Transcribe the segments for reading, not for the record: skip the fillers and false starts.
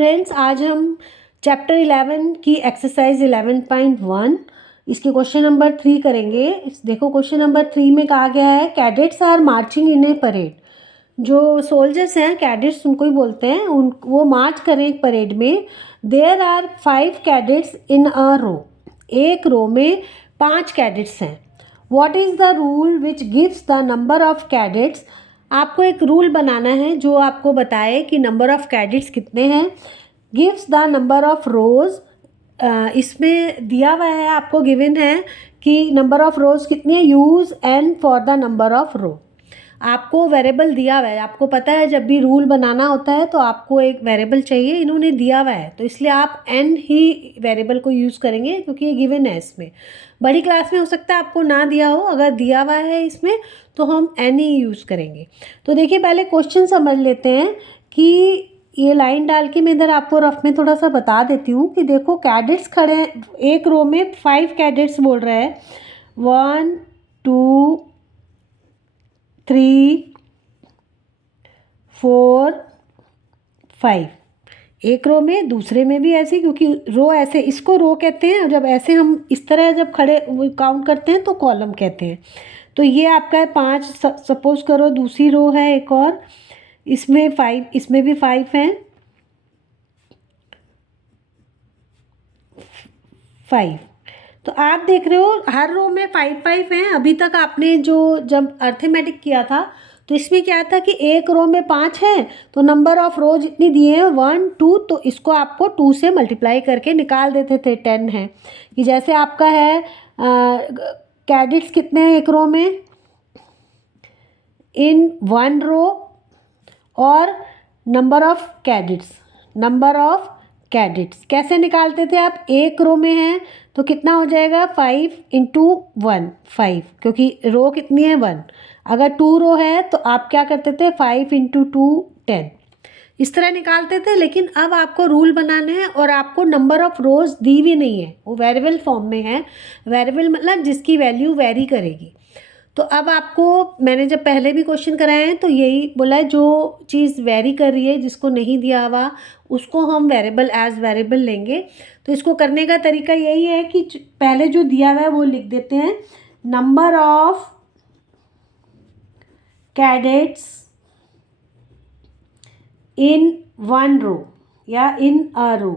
Students, आज हम chapter 11 की एक्सरसाइज 11.1 इसके क्वेश्चन नंबर 3 करेंगे। देखो क्वेश्चन नंबर 3 में कहा गया है cadets are marching in a parade. जो सोल्जर्स हैं कैडेट्स उनको ही बोलते हैं, वो मार्च करें एक परेड में। देयर आर 5 कैडेट्स इन अ रो। एक रो में 5 कैडेट्स हैं। What is the rule which gives the number of cadets. आपको एक रूल बनाना है जो आपको बताए कि नंबर ऑफ कैडेट्स कितने हैं। Gives the number of rows, इसमें दिया हुआ है, आपको गिवन है कि नंबर ऑफ रोज़ कितनी है। Use n for the number of row. आपको वेरिएबल दिया हुआ है, आपको पता है जब भी रूल बनाना होता है तो आपको एक वेरिएबल चाहिए, इन्होंने दिया हुआ है तो इसलिए आप एन ही वेरिएबल को यूज़ करेंगे क्योंकि ये गिवन है। इसमें बड़ी क्लास में हो सकता है आपको ना दिया हो, अगर दिया हुआ है इसमें तो हम एन ही यूज़ करेंगे। तो देखिए पहले क्वेश्चन समझ लेते हैं कि ये लाइन डाल के मैं इधर आपको रफ में थोड़ा सा बता देती हूँ कि देखो कैडेट्स खड़े हैं एक रो में, 5 कैडेट्स बोल रहे हैं। 1 2 3 4 5 एक रो में, दूसरे में भी ऐसे, क्योंकि रो ऐसे, इसको रो कहते हैं। जब ऐसे हम इस तरह जब खड़े काउंट करते हैं तो कॉलम कहते हैं। तो ये आपका है 5, सपोज करो दूसरी रो है एक और, इसमें 5, इसमें भी 5 हैं, 5। तो आप देख रहे हो हर रो में 5 हैं। अभी तक आपने जो जब अर्थमेटिक किया था तो इसमें क्या था कि एक रो में 5 है तो नंबर ऑफ रो जितनी दिए हैं 1 2, तो इसको आपको 2 से मल्टीप्लाई करके निकाल देते थे। 10 है कि जैसे आपका है कैडेट्स कितने हैं एक रो में, इन 1 रो, और नंबर ऑफ कैडेट्स कैसे निकालते थे आप। एक रो में है तो कितना हो जाएगा 5 इंटू 1, 5, क्योंकि रो कितनी है 1। अगर 2 रो है तो आप क्या करते थे 5 इंटू 2 10, इस तरह निकालते थे। लेकिन अब आपको रूल बनाने हैं और आपको नंबर ऑफ रोज़ दी भी नहीं है, वो वेरिएबल फॉर्म में है। वेरिएबल मतलब जिसकी वैल्यू वेरी करेगी। तो अब आपको मैंने जब पहले भी क्वेश्चन कराए हैं तो यही बोला है, जो चीज़ वेरी कर रही है जिसको नहीं दिया हुआ उसको हम वेरिएबल एज वेरिएबल लेंगे। तो इसको करने का तरीका यही है कि पहले जो दिया हुआ है वो लिख देते हैं, नंबर ऑफ कैडेट्स इन 1 रो या इन अ रो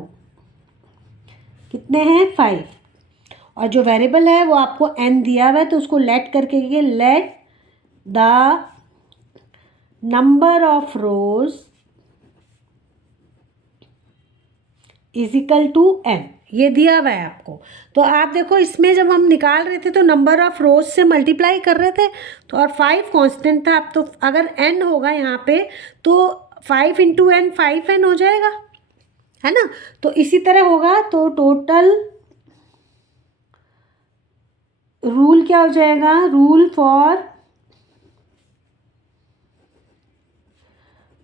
कितने हैं 5, और जो वेरिएबल है वो आपको n दिया हुआ है तो उसको लेट करके ये let the number of rows is equal to n, ये दिया हुआ है आपको। तो आप देखो इसमें जब हम निकाल रहे थे तो नंबर ऑफ रोज से मल्टीप्लाई कर रहे थे तो, और 5 कांस्टेंट था। अब तो अगर n होगा यहाँ पे तो 5 इंटू n 5n हो जाएगा, है ना। तो इसी तरह होगा तो टोटल रूल क्या हो जाएगा, rule for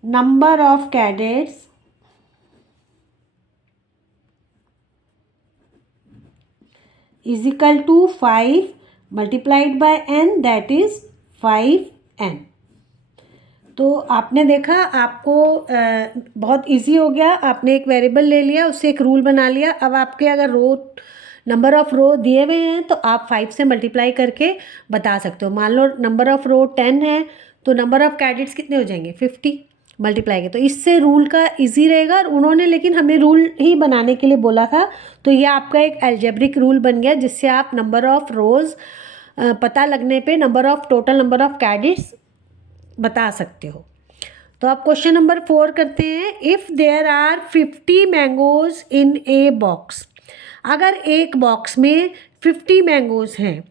number of cadets is equal to 5 multiplied by n, that is 5n। तो आपने देखा आपको बहुत इजी हो गया। आपने एक वेरिएबल ले लिया, उससे एक रूल बना लिया। अब आपके अगर रो नंबर ऑफ रो दिए हुए हैं तो आप 5 से मल्टीप्लाई करके बता सकते हो। मान लो नंबर ऑफ रो 10 है तो नंबर ऑफ कैडेट्स कितने हो जाएंगे 50 मल्टीप्लाई के। तो इससे रूल का इजी रहेगा। और उन्होंने लेकिन हमें रूल ही बनाने के लिए बोला था, तो ये आपका एक अलजेब्रिक रूल बन गया जिससे आप नंबर ऑफ रोज़ पता लगने पे टोटल नंबर ऑफ कैडेट्स बता सकते हो। तो आप क्वेश्चन नंबर 4 करते हैं। If there are 50 mangoes in a box, अगर एक बॉक्स में 50 मैंगोज हैं,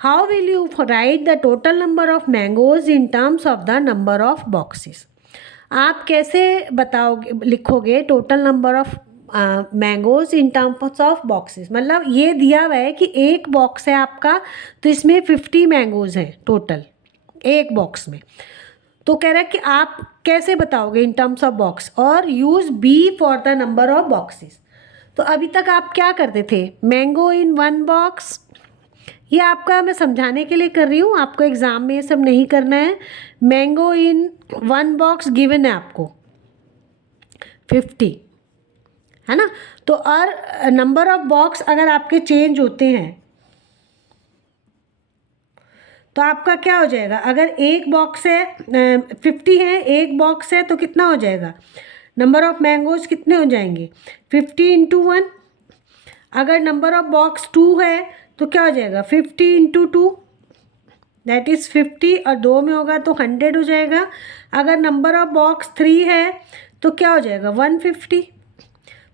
how will you write the total number of mangoes in terms of the number of boxes. आप कैसे बताओगे, लिखोगे total number of mangoes in terms of boxes. मतलब ये दिया हुआ है कि एक बॉक्स है आपका तो इसमें 50 मैंगोज हैं टोटल एक बॉक्स में। तो कह रहा है कि आप कैसे बताओगे इन टर्म्स ऑफ बॉक्स, और use b for the number of boxes. तो अभी तक आप क्या करते थे, मैंगो इन 1 बॉक्स, ये आपका मैं समझाने के लिए कर रही हूँ, आपको एग्ज़ाम में ये सब नहीं करना है। मैंगो इन 1 बॉक्स गिवन है आपको 50, है ना। तो और नंबर ऑफ बॉक्स अगर आपके चेंज होते हैं तो आपका क्या हो जाएगा, अगर एक बॉक्स है 50 है, एक बॉक्स है तो कितना हो जाएगा, नंबर ऑफ मैंगोज कितने हो जाएंगे 50 इंटू 1। अगर नंबर ऑफ बॉक्स 2 है तो क्या हो जाएगा 50 इंटू 2 दैट इज़ 50 और 2 में होगा तो 100 हो जाएगा। अगर नंबर ऑफ बॉक्स 3 है तो क्या हो जाएगा 150।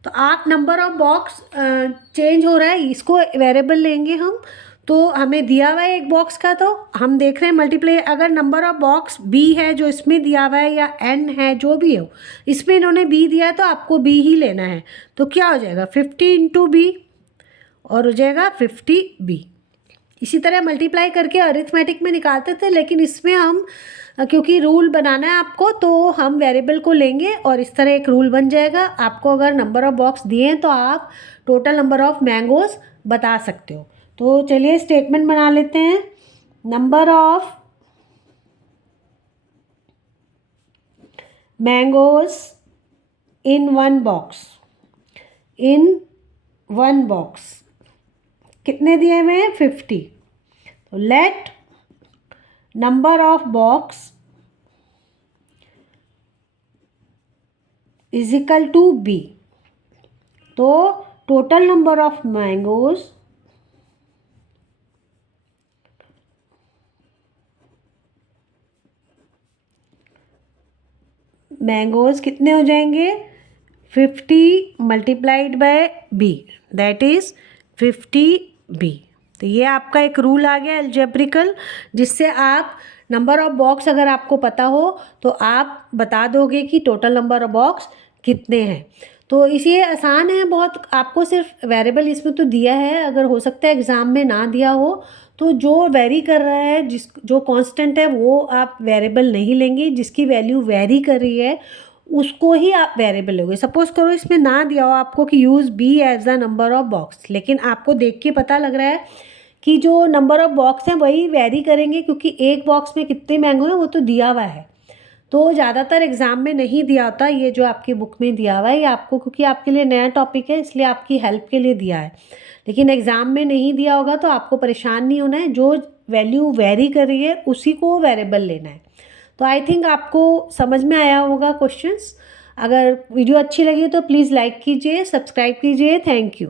तो आप नंबर ऑफ बॉक्स चेंज हो रहा है, इसको वेरिएबल लेंगे हम। तो हमें दिया हुआ है एक बॉक्स का, तो हम देख रहे हैं मल्टीप्लाई। अगर नंबर ऑफ बॉक्स बी है जो इसमें दिया हुआ है या एन है जो भी हो, इसमें इन्होंने बी दिया है तो आपको बी ही लेना है। तो क्या हो जाएगा 50 इंटू बी और हो जाएगा 50 बी। इसी तरह मल्टीप्लाई करके अरिथमेटिक में निकालते थे, लेकिन इसमें हम क्योंकि रूल बनाना है आपको तो हम वेरिएबल को लेंगे और इस तरह एक रूल बन जाएगा। आपको अगर नंबर ऑफ़ बॉक्स दिए हैं तो आप टोटल नंबर ऑफ़ मैंगोज़ बता सकते हो। तो चलिए स्टेटमेंट बना लेते हैं। Number of mangoes in one box, in one box कितने दिए हुए हैं 50। तो let number of box is equal to b. तो टोटल नंबर ऑफ मैंगोज़ कितने हो जाएंगे 50 multiplied by b that is 50 b. तो ये आपका एक रूल आ गया अलजेब्रिकल, जिससे आप नंबर ऑफ बॉक्स अगर आपको पता हो तो आप बता दोगे कि टोटल नंबर ऑफ बॉक्स कितने हैं। तो इसे आसान है बहुत, आपको सिर्फ वेरिएबल इसमें तो दिया है, अगर हो सकता है एग्ज़ाम में ना दिया हो तो जो वेरी कर रहा है, जो कांस्टेंट है वो आप वेरिएबल नहीं लेंगे, जिसकी वैल्यू वेरी कर रही है उसको ही आप वेरिएबल लोगे। सपोज करो इसमें ना दिया हो आपको कि use b as the number of box, लेकिन आपको देख के पता लग रहा है कि जो नंबर ऑफ बॉक्स हैं वही वेरी करेंगे क्योंकि एक बॉक्स में कितने मैंगो हैं वो तो दिया हुआ है। तो ज़्यादातर एग्ज़ाम में नहीं दिया होता, ये जो आपकी बुक में दिया हुआ है ये आपको क्योंकि आपके लिए नया टॉपिक है इसलिए आपकी हेल्प के लिए दिया है, लेकिन एग्ज़ाम में नहीं दिया होगा तो आपको परेशान नहीं होना है। जो वैल्यू वेरी कर रही है उसी को वेरिएबल लेना है। तो आई थिंक आपको समझ में आया होगा क्वेश्चंस। अगर वीडियो अच्छी लगी तो प्लीज़ लाइक कीजिए, सब्सक्राइब कीजिए। Thank you.